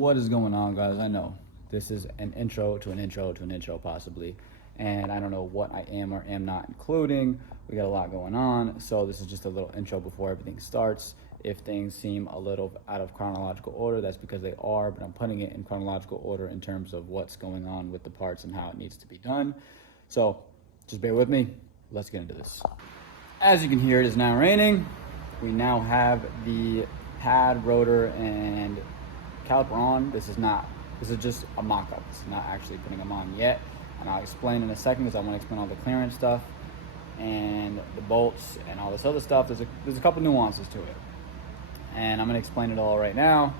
What is going on, guys? I know this is an intro to an intro to an intro possibly, and I don't know what I am or am not including. We got a lot going on, so this is just a little intro before everything starts. If things seem a little out of chronological order, that's because they are, but I'm putting it in chronological order in terms of what's going on with the parts and how it needs to be done. So just bear with me. Let's get into this. As you can hear, it is now raining. We now have the pad, rotor, and caliper on. This is just a mock-up. This is not actually putting them on yet, and I'll explain in a second because I want to explain all the clearance stuff and the bolts and all this other stuff. There's a couple nuances to it, and I'm going to explain it all right now.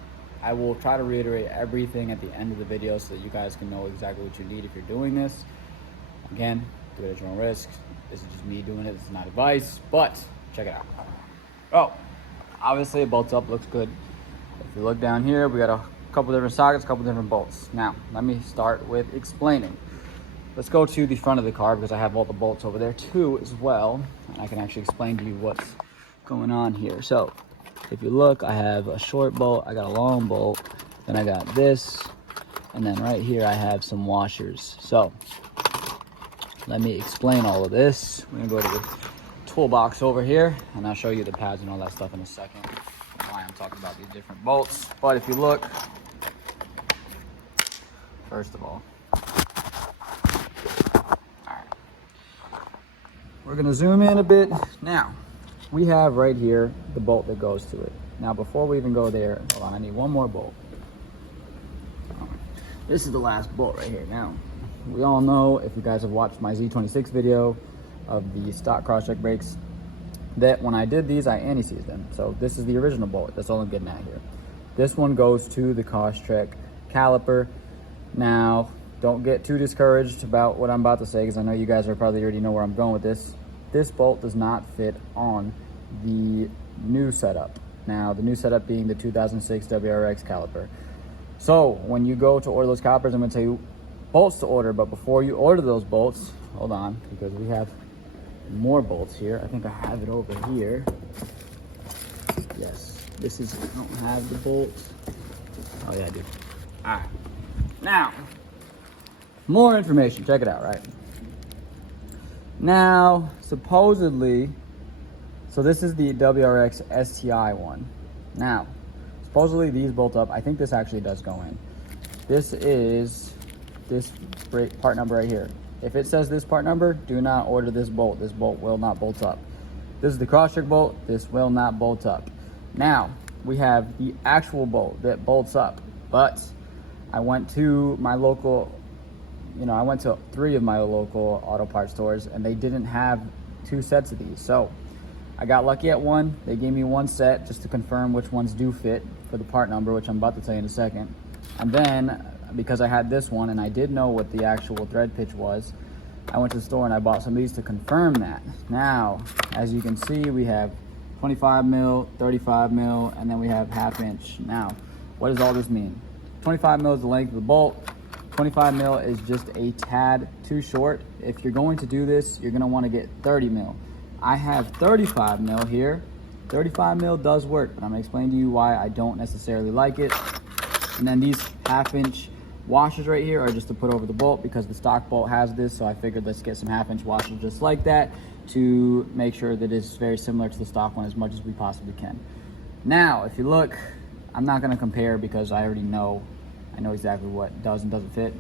I will try to reiterate everything at the end of the video so that you guys can know exactly what you need if you're doing this. Again, do it at your own risk. This is just me doing it. This is not advice, but check it out. Oh, obviously it bolts up, looks good. If you look down here, we got a couple different sockets, a couple different bolts. Now, let me start with explaining. Let's go to the front of the car because I have all the bolts over there too as well. And I can actually explain to you what's going on here. So, if you look, I have a short bolt, I got a long bolt, then I got this, and then right here I have some washers. So, let me explain all of this. We're gonna go to the toolbox over here, and I'll show you the pads and all that stuff in a second. Why I'm talking about these different bolts. But if you look, first of all, we're gonna zoom in a bit. Now, we have right here the bolt that goes to it. Now, before we even go there, hold on, I need one more bolt. This is the last bolt right here. Now, we all know, if you guys have watched my Z26 video of the stock Crosstrek brakes, that when I did these, I anti-seized them. So this is the original bolt. That's all I'm getting at here. This one goes to the Crosstrek caliper. Now, don't get too discouraged about what I'm about to say because I know you guys are probably already know where I'm going with this. This bolt does not fit on the new setup. Now, the new setup being the 2006 WRX caliper. So when you go to order those calipers, I'm going to tell you bolts to order. But before you order those bolts, hold on, because we have more bolts here. I think I have it over here. Yes, this is, I don't have the bolts. Oh yeah, I do. All right, now more information. Check it out. Right now, supposedly, so this is the WRX STI one. Now, supposedly these bolt up. I think this actually does go in. This is this part number right here. If it says this part number, do not order this bolt. This bolt will not bolt up. This is the Crosstrek bolt. This will not bolt up. Now, we have the actual bolt that bolts up. But I went to my local, I went to 3 of my local auto parts stores, and they didn't have 2 sets of these. So I got lucky at one. They gave me 1 set just to confirm which ones do fit for the part number, which I'm about to tell you in a second. And then, because I had this one and I did know what the actual thread pitch was, I went to the store and I bought some of these to confirm that. Now, as you can see, we have 25 mil, 35 mil, and then we have 1/2 inch. Now, what does all this mean? 25 mil is the length of the bolt. 25 mil is just a tad too short. If you're going to do this, you're gonna wanna get 30 mil. I have 35 mil here. 35 mil does work, but I'm gonna explain to you why I don't necessarily like it. And then these 1/2 inch washers right here are just to put over the bolt because the stock bolt has this, so I figured let's get some 1/2 inch washers just like that to make sure that it's very similar to the stock one as much as we possibly can. Now, if you look, I'm not gonna compare because I already know, I know exactly what does and doesn't fit.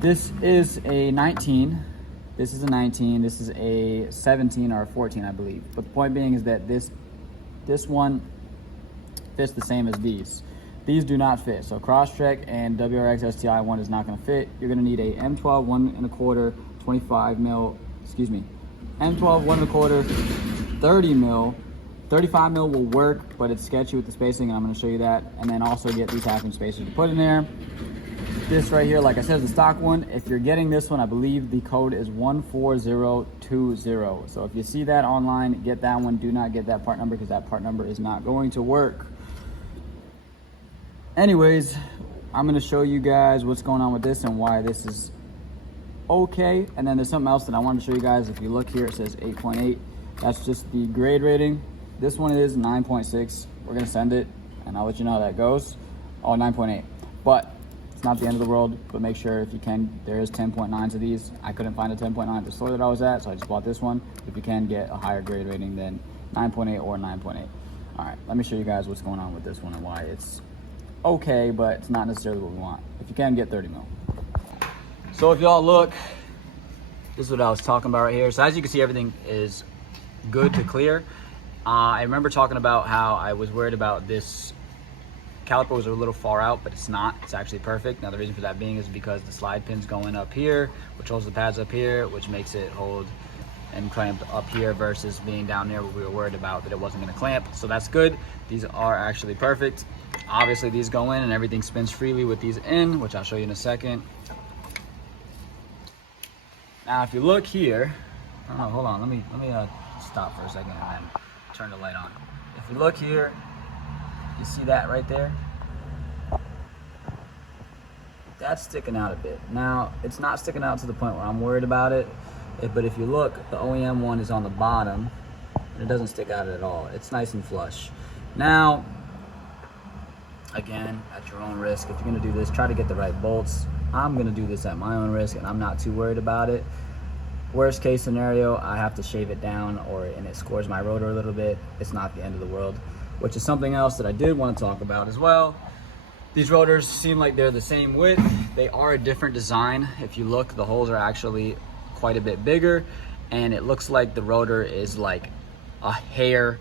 This is a 19, this is a 19, this is a 17 or a 14, I believe. But the point being is that this one fits the same as these. These do not fit. So Crosstrek and WRX STI one is not going to fit. You're going to need a M12 1¼ 25 mil, M12 1¼ 30 mil. 35 mil will work, but it's sketchy with the spacing, and I'm going to show you that. And then also get these 1/2 inch spacers to put in there. This right here, like I said, is the stock one. If you're getting this one, I believe the code is 14020. So if you see that online, get that one. Do not get that part number because that part number is not going to work. Anyways, I'm going to show you guys what's going on with this and why this is okay. And then there's something else that I wanted to show you guys. If you look here, it says 8.8. That's just the grade rating. This one is 9.6. We're going to send it, and I'll let you know how that goes. Oh, 9.8. But it's not the end of the world, but make sure if you can, there is 10.9s of these. I couldn't find a 10.9 at the store that I was at, so I just bought this one. If you can get a higher grade rating than 9.8 or 9.8. All right, let me show you guys what's going on with this one and why it's okay, but it's not necessarily what we want. If you can, get 30 mil. So if y'all look, this is what I was talking about right here. So as you can see, everything is good to clear. I remember talking about how I was worried about this caliper was a little far out, but it's not. It's actually perfect. Now the reason for that being is because the slide pin's going up here, which holds the pads up here, which makes it hold and clamp up here versus being down there where we were worried about that it wasn't going to clamp. So that's good. These are actually perfect. Obviously these go in and everything spins freely with these in, which I'll show you in a second. Now if you look here, oh, hold on, let me stop for a second and then turn the light on. If you look here, you see that right there? That's sticking out a bit. Now, it's not sticking out to the point where I'm worried about it, but if you look, the OEM one is on the bottom, and it doesn't stick out at all. It's nice and flush. Now, again, at your own risk, if you're gonna do this, try to get the right bolts. I'm gonna do this at my own risk, and I'm not too worried about it. Worst case scenario, I have to shave it down and it scores my rotor a little bit. It's not the end of the world. Which is something else that I did want to talk about as well. These rotors seem like they're the same width. They are a different design. If you look, the holes are actually quite a bit bigger, and it looks like the rotor is like a hair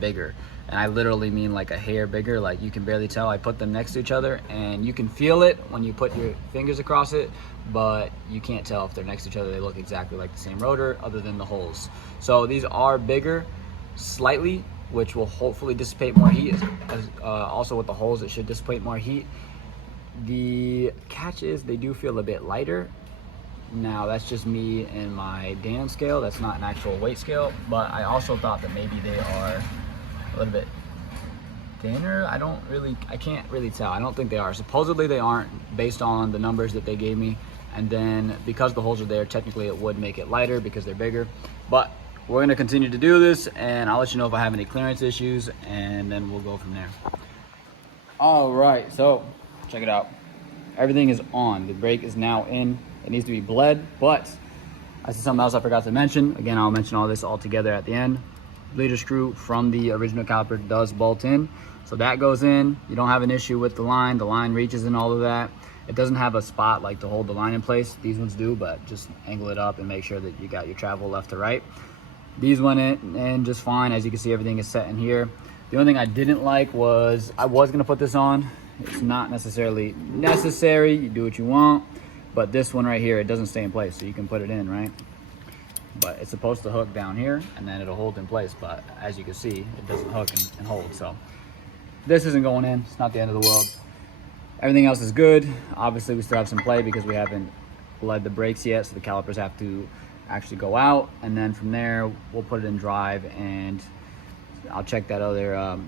bigger. And I literally mean like a hair bigger, like you can barely tell. I put them next to each other and you can feel it when you put your fingers across it, but you can't tell if they're next to each other. They look exactly like the same rotor other than the holes. So these are bigger slightly, which will hopefully dissipate more heat. Also with the holes, it should dissipate more heat. The catch is they do feel a bit lighter. Now that's just me and my Dan scale. That's not an actual weight scale, but I also thought that maybe they are a little bit thinner. I can't really tell. I don't think they are. Supposedly they aren't based on the numbers that they gave me. And then because the holes are there, technically it would make it lighter because they're bigger. But we're gonna continue to do this and I'll let you know if I have any clearance issues and then we'll go from there. All right, so check it out. Everything is on. The brake is now in. It needs to be bled, but I see something else I forgot to mention. Again, I'll mention all this all together at the end. Bleeder screw from the original caliper does bolt in. So that goes in. You don't have an issue with the line. The line reaches in all of that. It doesn't have a spot like to hold the line in place. These ones do, but just angle it up and make sure that you got your travel left to right. These went in just fine. As you can see, everything is set in here. The only thing I didn't like was, I was gonna put this on. It's not necessarily necessary. You do what you want. But this one right here, it doesn't stay in place, so you can put it in, right? But it's supposed to hook down here and then it'll hold in place. But as you can see, it doesn't hook and hold. So this isn't going in. It's not the end of the world. Everything else is good. Obviously, we still have some play because we haven't bled the brakes yet, so the calipers have to actually go out, and then from there we'll put it in drive and I'll check that other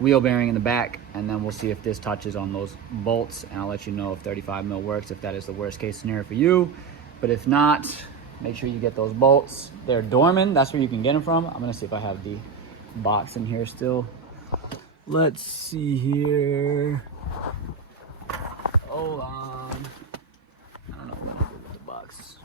wheel bearing in the back, and then we'll see if this touches on those bolts, and I'll let you know if 35 mil works, if that is the worst case scenario for you. But if not, make sure you get those bolts. They're Dorman, that's where you can get them from. I'm gonna see if I have the box in here still. Let's see here. Hold on. I don't know what to do with the box.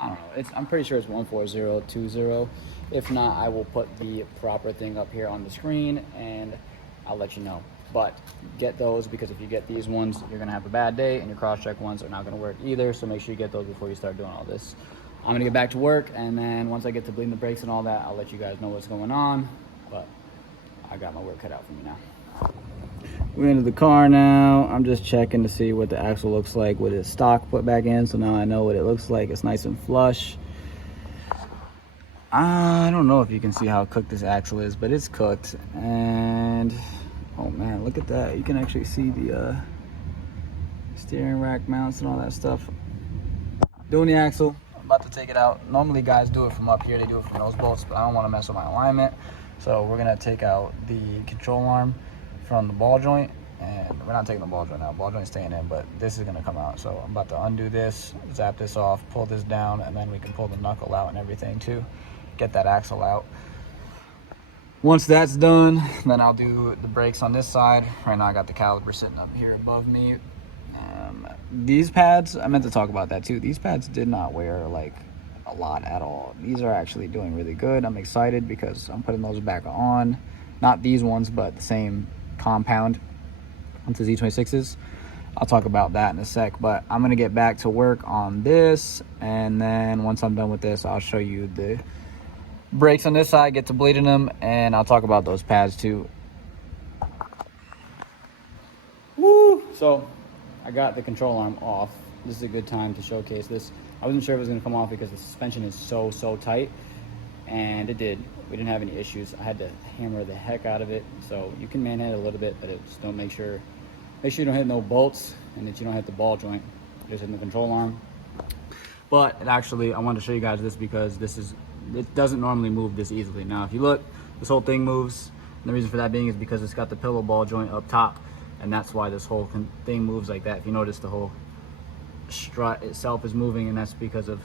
I don't know. I'm pretty sure it's 14020. If not, I will put the proper thing up here on the screen and I'll let you know. But get those, because if you get these ones, you're gonna have a bad day, and your Crosstrek ones are not gonna work either. So make sure you get those before you start doing all this. I'm gonna get back to work, and then once I get to bleeding the brakes and all that, I'll let you guys know what's going on. But I got my work cut out for me now. We're into the car now. I'm just checking to see what the axle looks like with its stock put back in. So now I know what it looks like. It's nice and flush. I don't know if you can see how cooked this axle is, but it's cooked. And oh man, look at that. You can actually see the steering rack mounts and all that stuff. Doing the axle. I'm about to take it out. Normally guys do it from up here. They do it from those bolts, but I don't want to mess with my alignment. So we're gonna take out the control arm from the ball joint, and we're not taking the ball joint out. Ball joint's staying in, but this is gonna come out. So I'm about to undo this, zap this off, pull this down, and then we can pull the knuckle out and everything too. Get that axle out. Once that's done, then I'll do the brakes on this side. Right now I got the caliper sitting up here above me. These pads, I meant to talk about that too. These pads did not wear like a lot at all. These are actually doing really good. I'm excited because I'm putting those back on. Not these ones, but the same compound onto Z26s. I'll talk about that in a sec, but I'm gonna get back to work on this, and then once I'm done with this, I'll show you the brakes on this side, get to bleeding them, and I'll talk about those pads too. Woo! So I got the control arm off. This is a good time to showcase this. I wasn't sure if it was gonna come off because the suspension is so tight, and it did. We didn't have any issues. I had to hammer the heck out of it, so you can manhandle a little bit, but just don't make sure you don't hit no bolts and that you don't hit the ball joint. Just hitting the control arm. But it actually, I wanted to show you guys this because it doesn't normally move this easily. Now, if you look, this whole thing moves. And the reason for that being is because it's got the pillow ball joint up top, and that's why this whole thing moves like that. If you notice, the whole strut itself is moving, and that's because of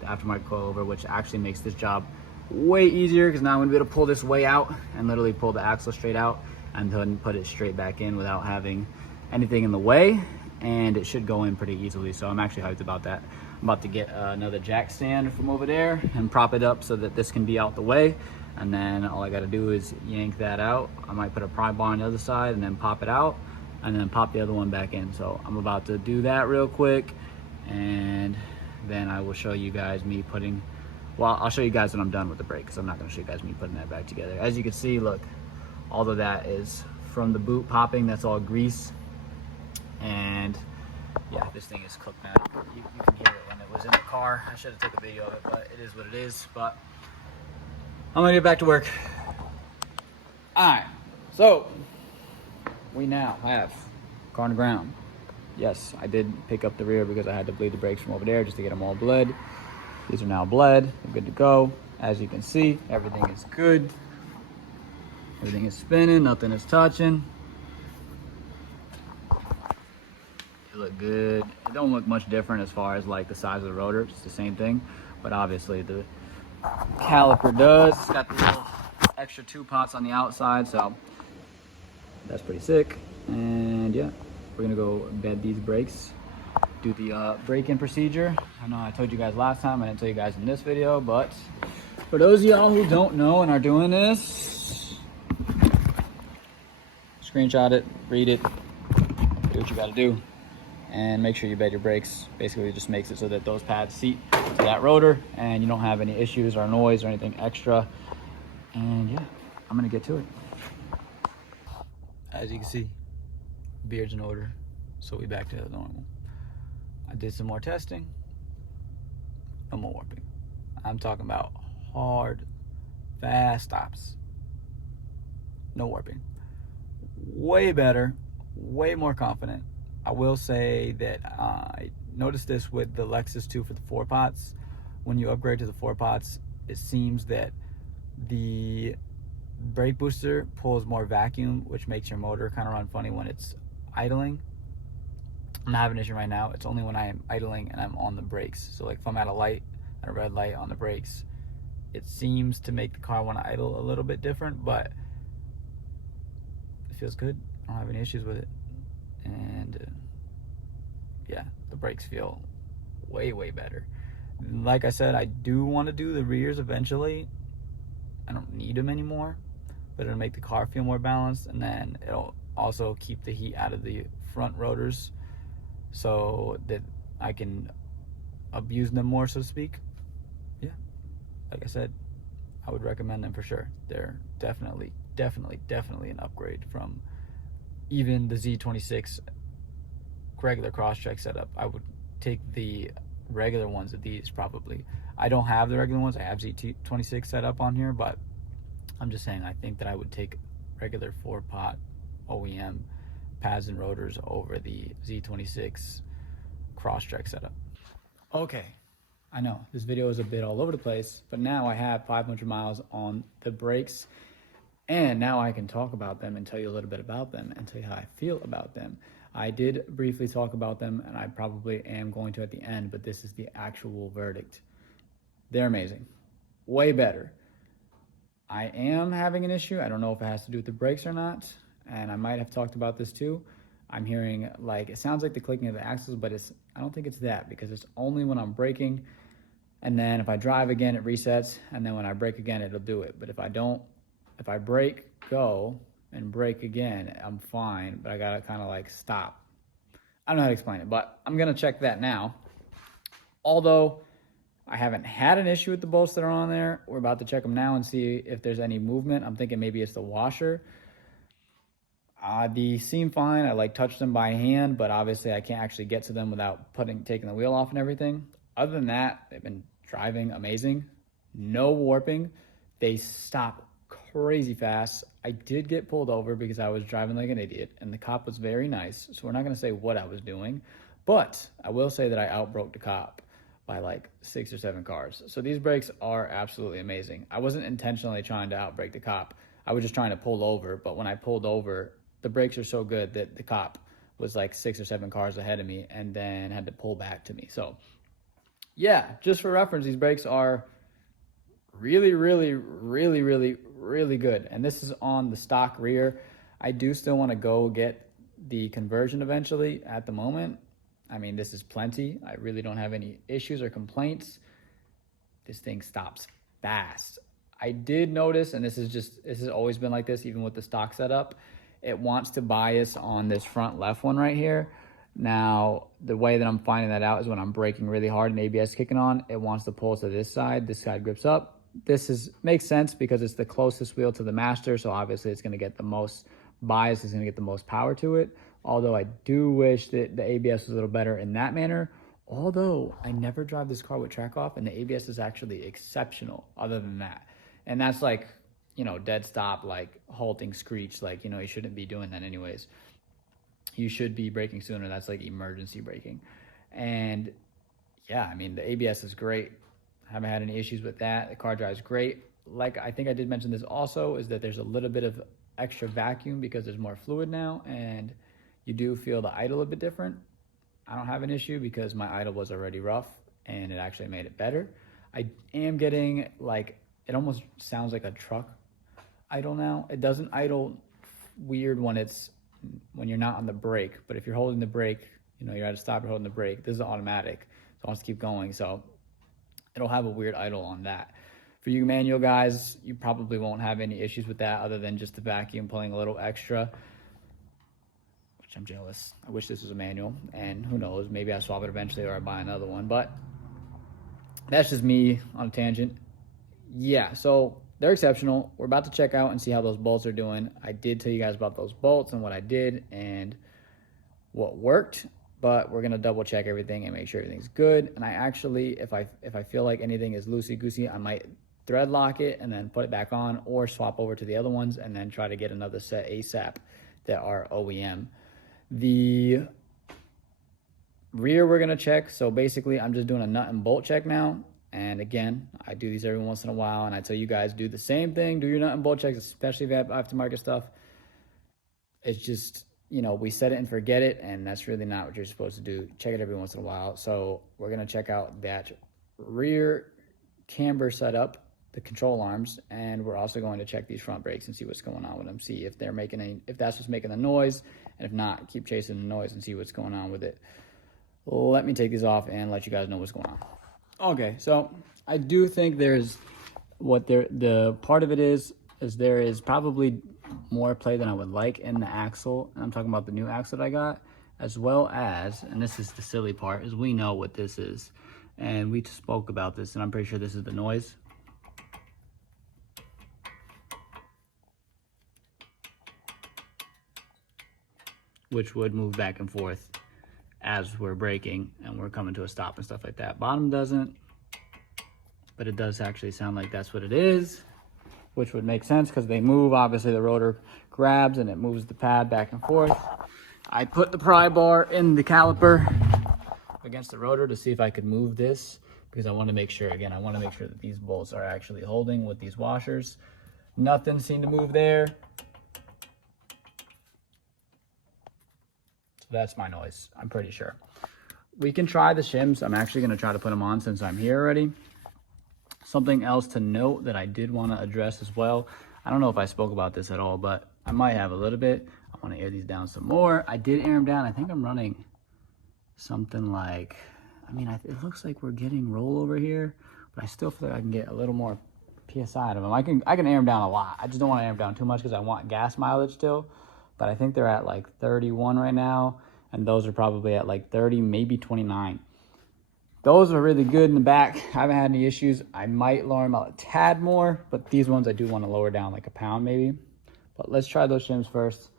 the aftermarket coilover, which actually makes this job way easier because now I'm gonna be able to pull this way out and literally pull the axle straight out and then put it straight back in without having anything in the way, and it should go in pretty easily. So I'm actually hyped about that. I'm about to get another jack stand from over there and prop it up so that this can be out the way, and then all I got to do is yank that out. I might put a pry bar on the other side and then pop it out and then pop the other one back in. So I'm about to do that real quick, and then I will show you guys me putting, well, I'll show you guys when I'm done with the brake because I'm not going to show you guys me putting that back together. As you can see, look, all of that is from the boot popping. That's all grease. And yeah, this thing is cooked now. You can hear it when it was in the car. I should have taken a video of it, but it is what it is. But I'm gonna get back to work. All right, so we now have car on the ground. Yes, I did pick up the rear because I had to bleed the brakes from over there just to get them all bled. These are now bled, they're good to go. As you can see, everything is good. Everything is spinning, nothing is touching. They look good. It don't look much different as far as like the size of the rotor. It's the same thing, but obviously the caliper does. It's got the little extra 2 pots on the outside, so that's pretty sick. And yeah, we're gonna go bed these brakes, do the break-in procedure. I know I told you guys last time, I didn't tell you guys in this video, but for those of y'all who don't know and are doing this, screenshot it, read it, do what you gotta do, and make sure you bed your brakes. Basically, it just makes it so that those pads seat to that rotor and you don't have any issues or noise or anything extra. And yeah, I'm gonna get to it. As you can see, beard's in order, so we back to normal. I did some more testing, no more warping. I'm talking about hard, fast stops, no warping. Way better, way more confident. I will say that I noticed this with the Lexus 2 for the 4 pots. When you upgrade to the 4 pots, it seems that the brake booster pulls more vacuum, which makes your motor kind of run funny when it's idling. I'm not having an issue right now. It's only when I am idling and I'm on the brakes. So like if I'm at a light, at a red light on the brakes, it seems to make the car want to idle a little bit different, but it feels good. I don't have any issues with it. And yeah, the brakes feel way better. Like I said, I do want to do the rears eventually. I don't need them anymore, but it'll make the car feel more balanced, and then it'll also keep the heat out of the front rotors so that I can abuse them more, so to speak. Yeah, like I said, I would recommend them for sure. They're definitely an upgrade from even the Z26 regular Crosstrek setup. I would take the regular ones of these probably. I don't have the regular ones. I have Z26 set up on here, but I'm just saying I think that I would take regular 4-pot OEM pads and rotors over the Z26 Crosstrek setup. Okay, I know this video is a bit all over the place, but now I have 500 miles on the brakes, and now I can talk about them and tell you a little bit about them and tell you how I feel about them. I did briefly talk about them, and I probably am going to at the end, but this is the actual verdict. They're amazing. Way better. I am having an issue. I don't know if it has to do with the brakes or not. And I might have talked about this too. I'm hearing like, it sounds like the clicking of the axles, but I don't think it's that, because it's only when I'm braking. And then if I drive again, it resets. And then when I brake again, it'll do it. But if I brake, go, and brake again, I'm fine. But I gotta kind of like stop. I don't know how to explain it, but I'm gonna check that now. Although I haven't had an issue with the bolts that are on there. We're about to check them now and see if there's any movement. I'm thinking maybe it's the washer. They seem fine. I like touched them by hand, but obviously I can't actually get to them without taking the wheel off and everything. Other than that, they've been driving amazing. No warping. They stop crazy fast. I did get pulled over because I was driving like an idiot, and the cop was very nice. So we're not going to say what I was doing, but I will say that I outbroke the cop by like 6 or 7 cars. So these brakes are absolutely amazing. I wasn't intentionally trying to outbrake the cop. I was just trying to pull over, but when I pulled over, the brakes are so good that the cop was like 6 or 7 cars ahead of me and then had to pull back to me. So yeah, just for reference, these brakes are really, really, really, really, really good. And this is on the stock rear. I do still want to go get the conversion eventually. At the moment, I mean, this is plenty. I really don't have any issues or complaints. This thing stops fast. I did notice, and this has always been like this, even with the stock setup, it wants to bias on this front left one right here. Now, the way that I'm finding that out is when I'm braking really hard and ABS kicking on, it wants to pull to this side grips up. Makes sense because it's the closest wheel to the master, so obviously it's going to get the most bias, it's going to get the most power to it. Although I do wish that the ABS was a little better in that manner. Although I never drive this car with track off, and the ABS is actually exceptional other than that. And that's like, you know, dead stop, like halting screech, like, you know, you shouldn't be doing that anyways. You should be braking sooner. That's like emergency braking. And yeah, I mean, the ABS is great. Haven't had any issues with that. The car drives great. Like, I think I did mention this also, is that there's a little bit of extra vacuum because there's more fluid now, and you do feel the idle a bit different. I don't have an issue because my idle was already rough and it actually made it better. I am getting like, it almost sounds like a truck idle now. It doesn't idle weird when you're not on the brake, but if you're holding the brake, you know, you're at a stop, you're holding the brake, this is automatic, so it wants to keep going, so it'll have a weird idle on that. For you manual guys, you probably won't have any issues with that other than just the vacuum pulling a little extra, which I'm jealous. I wish this was a manual, and who knows, maybe I swap it eventually or I buy another one, but that's just me on a tangent. Yeah, so they're exceptional. We're about to check out and see how those bolts are doing. I did tell you guys about those bolts and what I did and what worked, but we're gonna double check everything and make sure everything's good. And I actually, if I feel like anything is loosey-goosey, I might thread lock it and then put it back on, or swap over to the other ones and then try to get another set ASAP that are OEM. The rear we're gonna check. So basically I'm just doing a nut and bolt check now. And again, I do these every once in a while, and I tell you guys, do the same thing. Do your nut and bolt checks, especially if you have aftermarket stuff. It's just, you know, we set it and forget it, and that's really not what you're supposed to do. Check it every once in a while. So we're going to check out that rear camber setup, the control arms, and we're also going to check these front brakes and see what's going on with them, see if they're making if that's what's making the noise, and if not, keep chasing the noise and see what's going on with it. Let me take these off and let you guys know what's going on. Okay, so I do think there's the part of it is there is probably more play than I would like in the axle, and I'm talking about the new axle that I got, as well as, and this is the silly part, is we know what this is, and we spoke about this, and I'm pretty sure this is the noise. Which would move back and forth as we're braking and we're coming to a stop and stuff like that. Bottom doesn't, but it does actually sound like that's what it is, which would make sense because they move. Obviously the rotor grabs and it moves the pad back and forth. I put the pry bar in the caliper against the rotor to see if I could move this, because I want to make sure, again, I want to make sure that these bolts are actually holding with these washers. Nothing seemed to move there. That's my noise, I'm pretty sure. We can try the shims. I'm actually going to try to put them on since I'm here already. Something else to note that I did want to address as well. I don't know if I spoke about this at all, but I might have a little bit. I want to air these down some more. I did air them down. I think I'm running something like, I mean, it looks like we're getting rollover here, but I still feel like I can get a little more PSI out of them. I can air them down a lot. I just don't want to air them down too much because I want gas mileage still. But I think they're at like 31 right now, and those are probably at like 30, maybe 29. Those are really good in the back. I haven't had any issues. I might lower them out a tad more, but these ones I do want to lower down like a pound maybe. But let's try those shims first.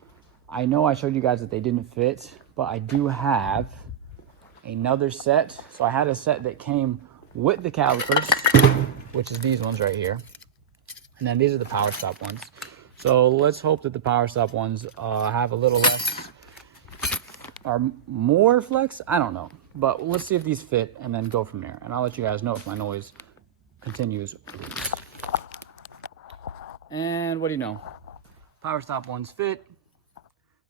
I know I showed you guys that they didn't fit, but I do have another set. So I had a set that came with the calipers, which is these ones right here. And then these are the power stop ones. So let's hope that the power stop ones have a little less or more flex. I don't know, but let's see if these fit and then go from there. And I'll let you guys know if my noise continues. And what do you know? Power stop ones fit.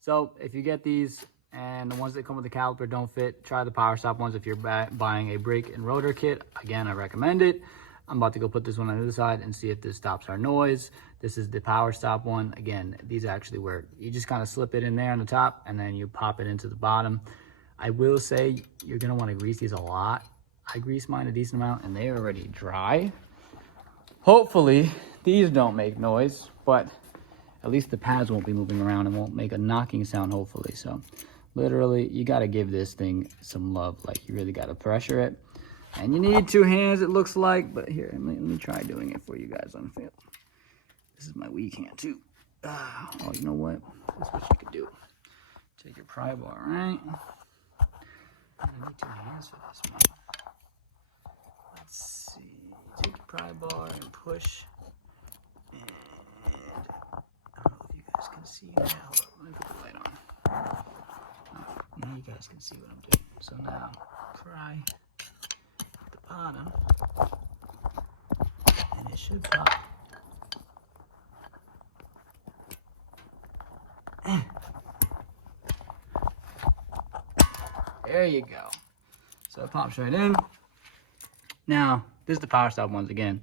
So if you get these and the ones that come with the caliper don't fit, try the power stop ones if you're buying a brake and rotor kit. Again, I recommend it. I'm about to go put this one on the other side and see if this stops our noise. This is the power stop one. Again, these actually work. You just kind of slip it in there on the top and then you pop it into the bottom. I will say you're gonna want to grease these a lot. I grease mine a decent amount and they're already dry. Hopefully these don't make noise, but at least the pads won't be moving around and won't make a knocking sound, hopefully. So literally you got to give this thing some love. Like you really got to pressure it. And you need 2 hands, it looks like, but here, let me try doing it for you guys on film. This is my weak hand too. Oh, you know what? This is what you could do. Take your pry bar, right? I need 2 hands for this one. Let's see. Take your pry bar and push. And I don't know if you guys can see now. Hold up, let me put the light on. Now you guys can see what I'm doing. So now, pry bottom, and it should pop. There you go. So it pops right in. Now, this is the power stop ones again.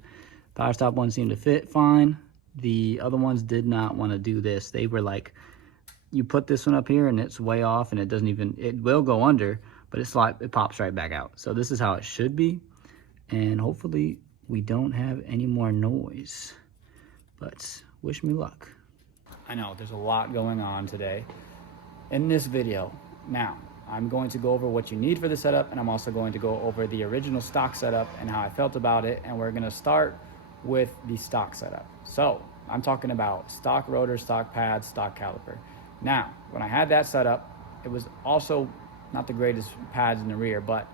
Power stop ones seem to fit fine. The other ones did not want to do this. They were like, you put this one up here and it's way off and it doesn't even, it will go under, but it pops right back out. So this is how it should be. And hopefully we don't have any more noise, but wish me luck. I know there's a lot going on today in this video. Now, I'm going to go over what you need for the setup, and I'm also going to go over the original stock setup and how I felt about it. And we're gonna start with the stock setup. So I'm talking about stock rotor, stock pads, stock caliper. Now, when I had that set up, it was also not the greatest pads in the rear, but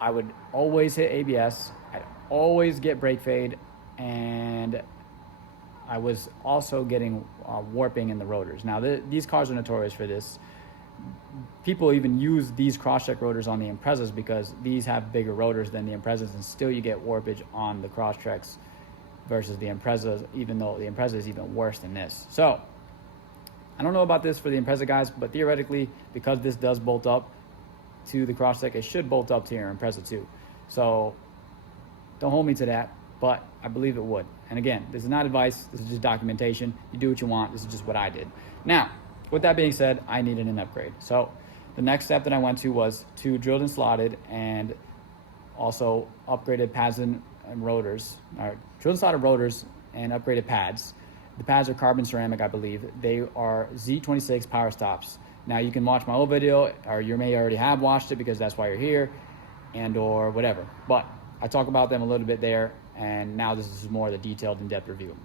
I would always hit ABS, I'd always get brake fade, and I was also getting warping in the rotors. Now, these cars are notorious for this. People even use these Crosstrek rotors on the Imprezas because these have bigger rotors than the Imprezas, and still you get warpage on the Crosstreks versus the Imprezas, even though the Impreza is even worse than this. So, I don't know about this for the Impreza guys, but theoretically, because this does bolt up to the Crosstrek, it should bolt up to your Impreza too. So don't hold me to that, but I believe it would. And again, this is not advice, this is just documentation. You do what you want, this is just what I did. Now, with that being said, I needed an upgrade. So the next step that I went to was to drilled and slotted and also upgraded pads and rotors, or drilled and slotted rotors and upgraded pads. The pads are carbon ceramic, I believe. They are Z26 power stops. Now you can watch my old video, or you may already have watched it because that's why you're here, and or whatever. But I talk about them a little bit there, and now this is more of the detailed in-depth review.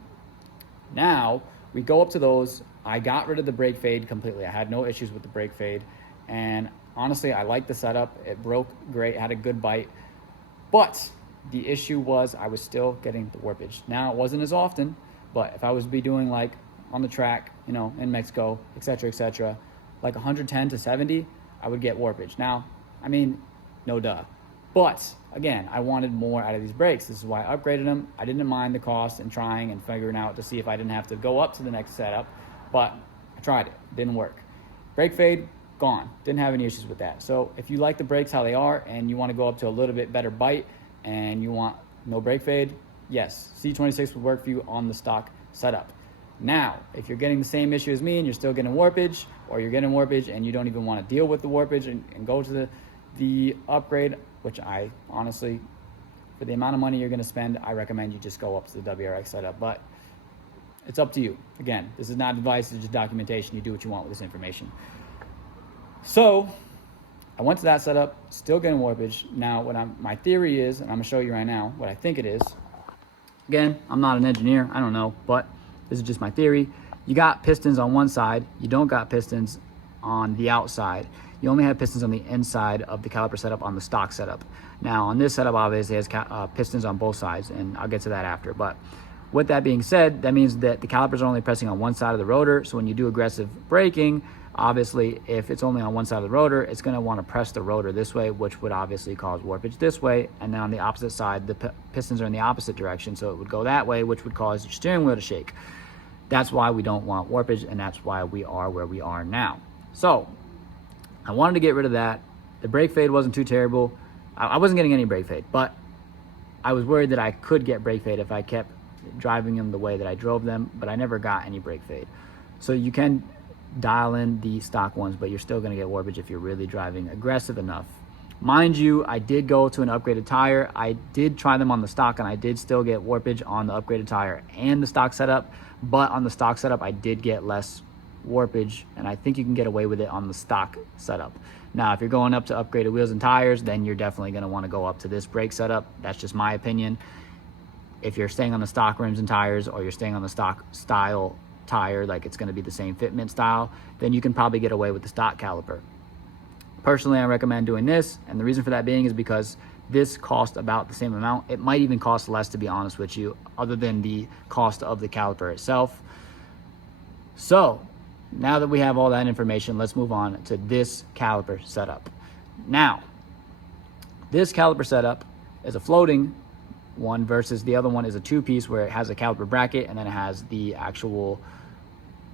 Now we go up to those. I got rid of the brake fade completely. I had no issues with the brake fade, and honestly, I liked the setup. It broke great, had a good bite, but the issue was I was still getting the warpage. Now it wasn't as often, but if I was to be doing like on the track, you know, in Mexico, etc., like 110 to 70, I would get warpage. Now, I mean, no duh. But again, I wanted more out of these brakes. This is why I upgraded them. I didn't mind the cost and trying and figuring out to see if I didn't have to go up to the next setup, but I tried it, didn't work. Brake fade, gone. Didn't have any issues with that. So if you like the brakes how they are and you want to go up to a little bit better bite and you want no brake fade, yes, C26 would work for you on the stock setup. Now, if you're getting the same issue as me and you're still getting warpage, or you're getting warpage and you don't even want to deal with the warpage and go to the upgrade, which I honestly, for the amount of money you're going to spend, I recommend you just go up to the WRX setup. But it's up to you. Again, this is not advice, it's just documentation. You do what you want with this information. So I went to that setup, still getting warpage. Now, my theory is, and I'm going to show you right now what I think it is. Again, I'm not an engineer, I don't know, but this is just my theory. You got pistons on one side, you don't got pistons on the outside. You only have pistons on the inside of the caliper setup on the stock setup. Now, on this setup, obviously, it has pistons on both sides, and I'll get to that after. But with that being said, that means that the calipers are only pressing on one side of the rotor. So when you do aggressive braking, obviously, if it's only on one side of the rotor, it's going to want to press the rotor this way, which would obviously cause warpage this way. And then on the opposite side, the pistons are in the opposite direction, so it would go that way, which would cause your steering wheel to shake. That's why we don't want warpage, and that's why we are where we are now. So I wanted to get rid of that. The brake fade wasn't too terrible. I wasn't getting any brake fade, but I was worried that I could get brake fade if I kept driving them the way that I drove them, but I never got any brake fade. So you can dial in the stock ones, but you're still going to get warpage if you're really driving aggressive enough. Mind you, I did go to an upgraded tire. I did try them on the stock, and I did still get warpage on the upgraded tire and the stock setup, but on the stock setup, I did get less warpage, and I think you can get away with it on the stock setup. Now, if you're going up to upgraded wheels and tires, then you're definitely going to want to go up to this brake setup. That's just my opinion. If you're staying on the stock rims and tires, or you're staying on the stock style tire, like it's going to be the same fitment style, then you can probably get away with the stock caliper. Personally, I recommend doing this, and the reason for that being is because this costs about the same amount. It might even cost less, to be honest with you, other than the cost of the caliper itself. So now that we have all that information, let's move on to this caliper setup. Now, this caliper setup is a floating one versus the other one is a two-piece where it has a caliper bracket and then it has the actual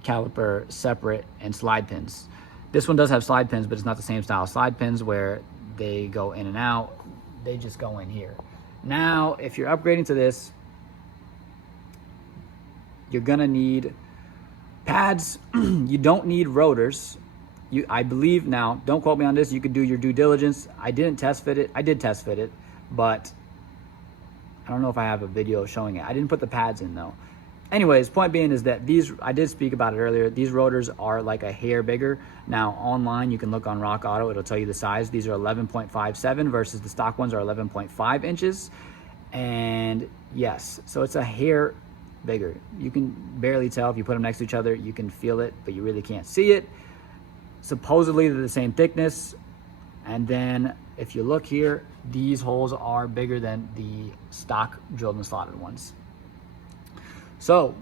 caliper separate and slide pins. This one does have slide pins, but it's not the same style slide pins where they go in and out. They just go in here. Now, if you're upgrading to this, you're gonna need pads. You don't need rotors. I believe, now, don't quote me on this, you could do your due diligence. I didn't test fit it. I did test fit it, but I don't know if I have a video showing it. I didn't put the pads in though. Anyways, point being is that these, I did speak about it earlier, these rotors are like a hair bigger. Now online, you can look on Rock Auto, it'll tell you the size. These are 11.57 versus the stock ones are 11.5 inches. And yes, so it's a hair bigger. You can barely tell if you put them next to each other, you can feel it, but you really can't see it. Supposedly they're the same thickness. And then if you look here, these holes are bigger than the stock drilled and slotted ones. So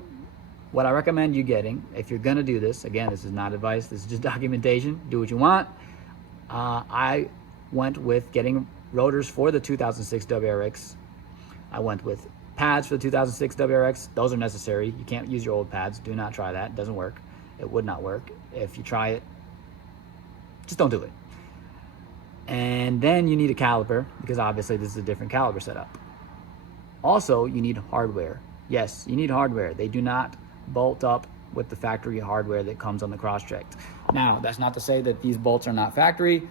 what I recommend you getting, if you're gonna do this, again, this is not advice, this is just documentation, do what you want. I went with getting rotors for the 2006 WRX. I went with pads for the 2006 WRX. Those are necessary. You can't use your old pads. Do not try that. It doesn't work. It would not work. If you try it, just don't do it. And then you need a caliper, because obviously this is a different caliper setup. Also, you need hardware. Yes, you need hardware. They do not bolt up with the factory hardware that comes on the Crosstrek. Now, that's not to say that these bolts are not factory.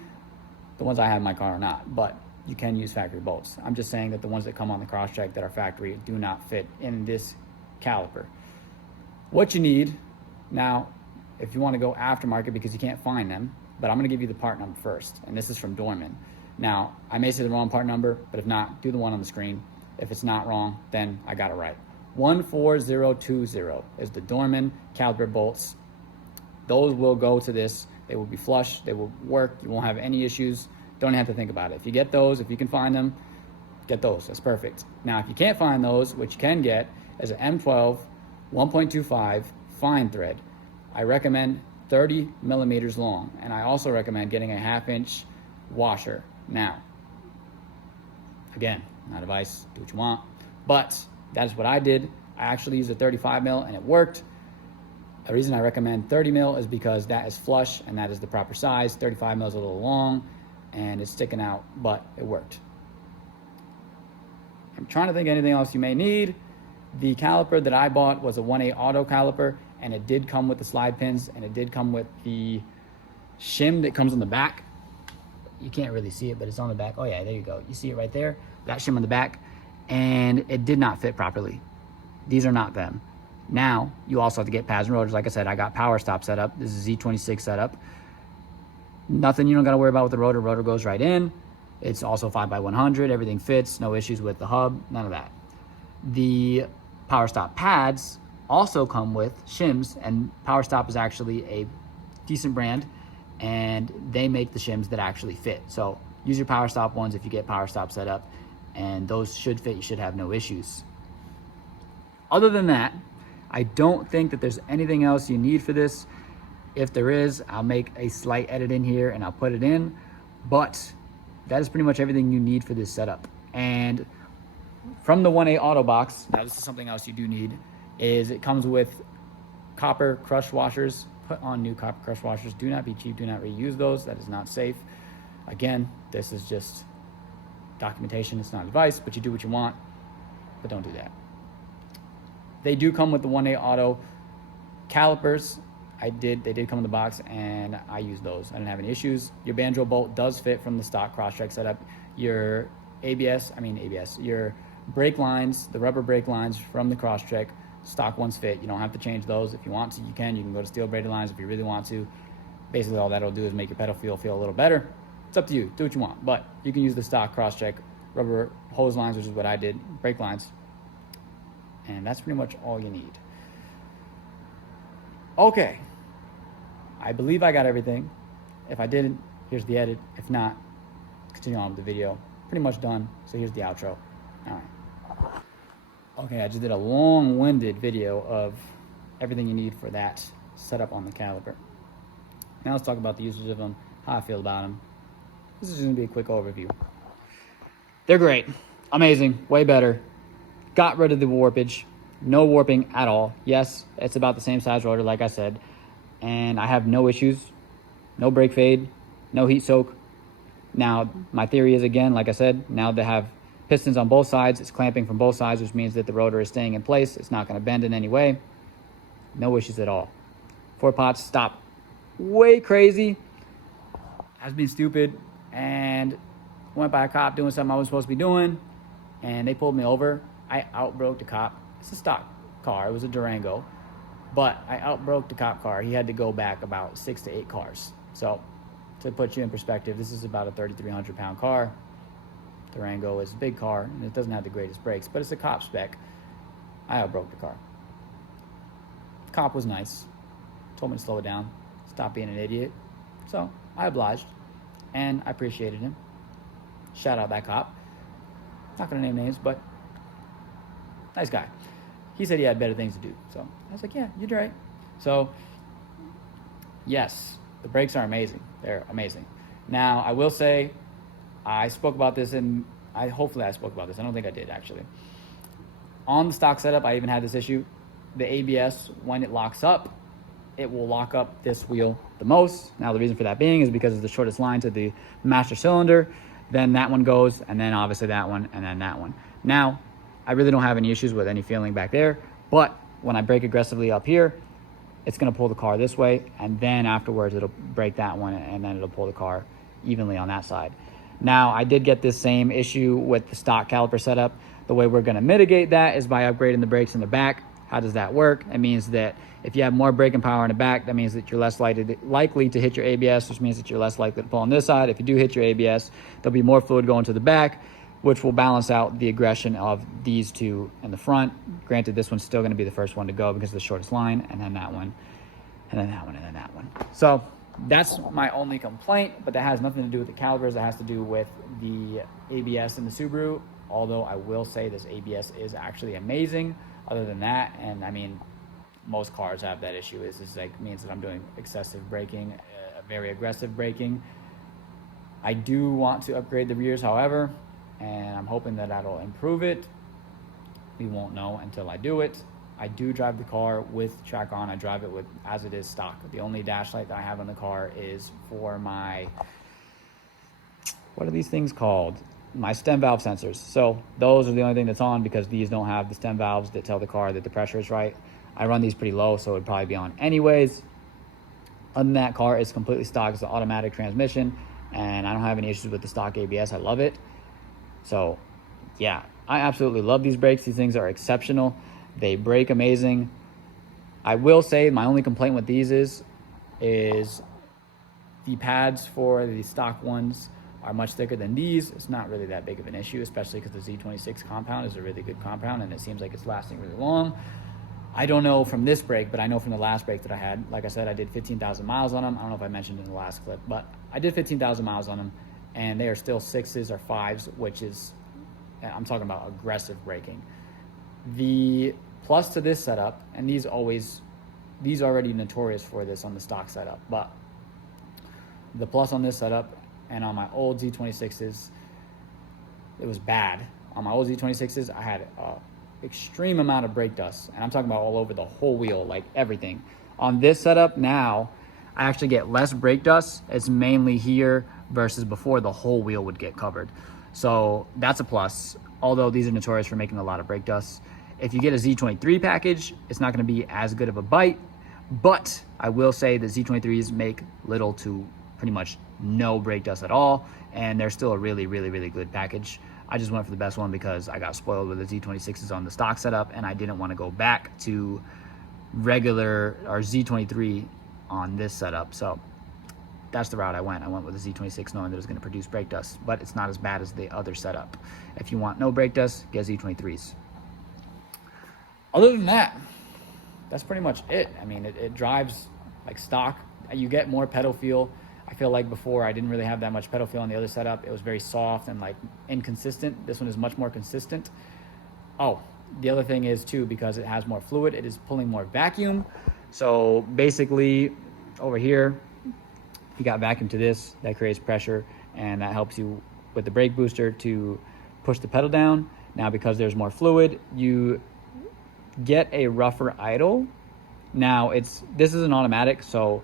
The ones I have in my car are not, but you can use factory bolts. I'm just saying that the ones that come on the Crosstrek that are factory do not fit in this caliper. What you need, now, if you want to go aftermarket because you can't find them, but I'm going to give you the part number first, and this is from Dorman. Now, I may say the wrong part number, but if not, do the one on the screen. If it's not wrong, then I got it right. 14020 is the Dorman caliper bolts. Those will go to this. They will be flush. They will work. You won't have any issues. Don't have to think about it. If you get those, if you can find them, get those. That's perfect. Now, if you can't find those, what you can get is an M12 1.25 fine thread. I recommend 30 millimeters long, and I also recommend getting a 1/2-inch washer. Now, again, not advice, do what you want, but that is what I did. I actually used a 35 mil and it worked. The reason I recommend 30 mil is because that is flush and that is the proper size. 35 mil is a little long and it's sticking out, but it worked. I'm trying to think of anything else you may need. The caliper that I bought was a 1/8 auto caliper, and it did come with the slide pins, and it did come with the shim that comes on the back. You can't really see it, but it's on the back. Oh yeah, there you go. You see it right there, that shim on the back, and it did not fit properly. These are not them. Now, you also have to get pads and rotors. Like I said, I got power stop set up. This is Z26 setup. Nothing you don't gotta worry about with the rotor. Rotor goes right in. It's also 5x100, everything fits, no issues with the hub, none of that. The power stop pads also come with shims, and Power Stop is actually a decent brand, and they make the shims that actually fit. So use your Power Stop ones if you get Power Stop set up, and those should fit. You should have no issues. Other than that, I don't think that there's anything else you need for this. If there is, I'll make a slight edit in here and I'll put it in, but that is pretty much everything you need for this setup. And from the 1/8 auto box, now this is something else you do need, is it comes with copper crush washers. Put on new copper crush washers. Do not be cheap, do not reuse those. That is not safe. Again, this is just documentation, it's not advice, but you do what you want, but don't do that. They do come with the 1/8 auto calipers. They did come in the box, and I used those. I didn't have any issues. Your banjo bolt does fit from the stock Crosstrek setup. Your your brake lines, the rubber brake lines from the Crosstrek, stock ones fit. You don't have to change those. If you want to, you can. You can go to steel braided lines if you really want to. Basically, all that'll do is make your pedal feel a little better. It's up to you. Do what you want. But you can use the stock Crosstrek rubber hose lines, which is what I did, brake lines. And that's pretty much all you need. Okay. I believe I got everything. If I didn't, here's the edit. If not, continue on with the video. Pretty much done. So here's the outro. All right. Okay, I just did a long-winded video of everything you need for that setup on the Caliper. Now let's talk about the usage of them, how I feel about them. This is just gonna be a quick overview. They're great, amazing, way better. Got rid of the warpage, no warping at all. Yes, it's about the same size rotor, like I said, and I have no issues, no brake fade, no heat soak. Now, my theory is, again, like I said, now they have pistons on both sides, it's clamping from both sides, which means that the rotor is staying in place. It's not going to bend in any way. No issues at all. 4 pots stop way crazy. I was being stupid and went by a cop doing something I wasn't supposed to be doing, and they pulled me over. I outbroke the cop. It's a stock car. It was a Durango, but I outbroke the cop car. He had to go back about 6 to 8 cars. So to put you in perspective, this is about a 3,300 pound car. Durango is a big car, and it doesn't have the greatest brakes, but it's a cop spec. I outbroke the car. The cop was nice, told me to slow it down, stop being an idiot. So I obliged, and I appreciated him. Shout out that cop. Not gonna name names, but nice guy. He said he had better things to do. So I was like, yeah, you're right. So yes, the brakes are amazing. They're amazing. Now, I will say, I spoke about this hopefully I spoke about this. I don't think I did, actually. On the stock setup, I even had this issue. The ABS, when it locks up, it will lock up this wheel the most. Now, the reason for that being is because it's the shortest line to the master cylinder. Then that one goes, and then obviously that one, and then that one. Now, I really don't have any issues with any feeling back there, but when I brake aggressively up here, it's gonna pull the car this way, and then afterwards it'll brake that one, and then it'll pull the car evenly on that side. Now, I did get this same issue with the stock caliper setup. The way we're gonna mitigate that is by upgrading the brakes in the back. How does that work? It means that if you have more braking power in the back, that means that you're less likely to hit your ABS, which means that you're less likely to pull on this side. If you do hit your ABS, there'll be more fluid going to the back, which will balance out the aggression of these two in the front. Granted, this one's still gonna be the first one to go because of the shortest line, and then that one, and then that one, and then that one. So that's my only complaint, but that has nothing to do with the calipers. That has to do with the ABS in the Subaru, although I will say this ABS is actually amazing. Other than that, and I mean, most cars have that issue, is like means that I'm doing excessive braking, very aggressive braking. I do want to upgrade the rears, however, and I'm hoping that that'll improve it. We won't know until I do it. I do drive the car with track on. I drive it with as it is stock. The only dash light that I have on the car is for my, what are these things called? my stem valve sensors. So those are the only thing that's on because these don't have the stem valves that tell the car that the pressure is right. I run these pretty low, so it would probably be on anyways. Other than that, car is completely stock. It's an automatic transmission, and I don't have any issues with the stock ABS. I love it. So yeah, I absolutely love these brakes. These things are exceptional. They brake amazing. I will say my only complaint with these is the pads for the stock ones are much thicker than these. It's not really that big of an issue, especially because the Z26 compound is a really good compound and it seems like it's lasting really long. I don't know from this brake, but I know from the last brake that I had. Like I said, I did 15,000 miles on them. I don't know if I mentioned in the last clip, but I did 15,000 miles on them, and they are still 6s or 5s, which is, I'm talking about aggressive braking. The plus to this setup, and these already notorious for this on the stock setup, but the plus on this setup and on my old Z26s, it was bad. On my old Z26s, I had extreme amount of brake dust, and I'm talking about all over the whole wheel, like everything. On this setup now, I actually get less brake dust. It's mainly here versus before the whole wheel would get covered. So that's a plus, although these are notorious for making a lot of brake dust. If you get a Z23 package, it's not gonna be as good of a bite, but I will say the Z23s make little to pretty much no brake dust at all, and they're still a really, really, really good package. I just went for the best one because I got spoiled with the Z26s on the stock setup, and I didn't want to go back to regular or Z23 on this setup. So that's the route I went. I went with the Z26 knowing that it was going to produce brake dust, but it's not as bad as the other setup. If you want no brake dust, get Z23s. Other than that, that's pretty much it. I mean, it drives like stock. You get more pedal feel. I feel like before I didn't really have that much pedal feel on the other setup. It was very soft and like inconsistent. This one is much more consistent. Oh, the other thing is too, because it has more fluid, it is pulling more vacuum. So basically over here, you got vacuum to this, that creates pressure, and that helps you with the brake booster to push the pedal down. Now, because there's more fluid, you get a rougher idle. Now this is an automatic, so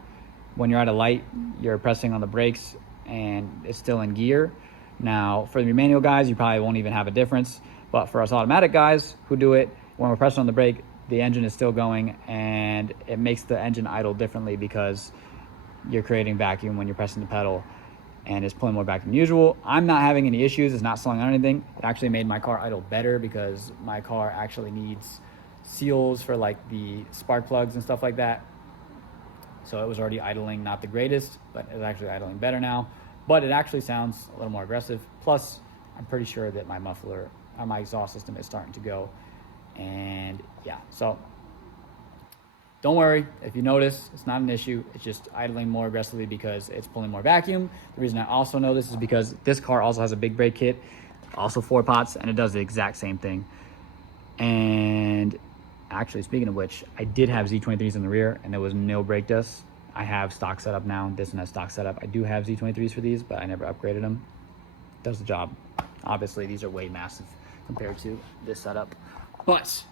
when you're at a light, you're pressing on the brakes and it's still in gear. Now, for the manual guys, you probably won't even have a difference. But for us automatic guys who do it, when we're pressing on the brake, the engine is still going, and it makes the engine idle differently because you're creating vacuum when you're pressing the pedal, and it's pulling more vacuum than usual. I'm not having any issues. It's not slowing on anything. It actually made my car idle better because my car actually needs seals for like the spark plugs and stuff like that. So it was already idling not the greatest, but it's actually idling better now. But it actually sounds a little more aggressive. Plus, I'm pretty sure that my muffler, my exhaust system is starting to go. And yeah, so don't worry if you notice, it's not an issue. It's just idling more aggressively because it's pulling more vacuum. The reason I also know this is because this car also has a big brake kit, also 4 pots, and it does the exact same thing. And actually, speaking of which, I did have Z23s in the rear and there was no brake dust. I have stock setup now. This one has stock setup. I do have Z23s for these, but I never upgraded them. Does the job. Obviously, these are way massive compared to this setup. But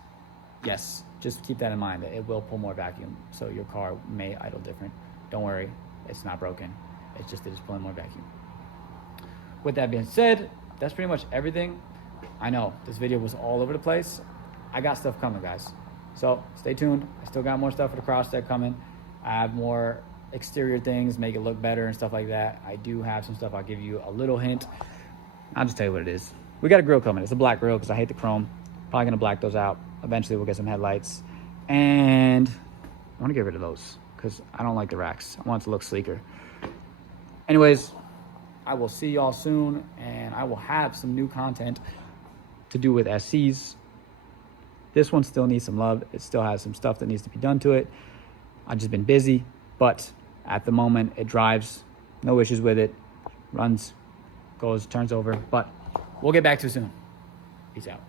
yes, just keep that in mind that it will pull more vacuum. So your car may idle different. Don't worry, it's not broken. It's just that it's pulling more vacuum. With that being said, that's pretty much everything. I know this video was all over the place. I got stuff coming, guys. So stay tuned. I still got more stuff for the Crosstrek coming. I have more exterior things, make it look better and stuff like that. I do have some stuff. I'll give you a little hint. I'll just tell you what it is. We got a grill coming. It's a black grill because I hate the chrome. Probably gonna black those out. Eventually we'll get some headlights. And I wanna get rid of those because I don't like the racks. I want it to look sleeker. Anyways, I will see y'all soon, and I will have some new content to do with SCs. This one still needs some love. It still has some stuff that needs to be done to it. I've just been busy, but at the moment it drives, no issues with it. Runs, goes, turns over, but we'll get back to it soon. Peace out.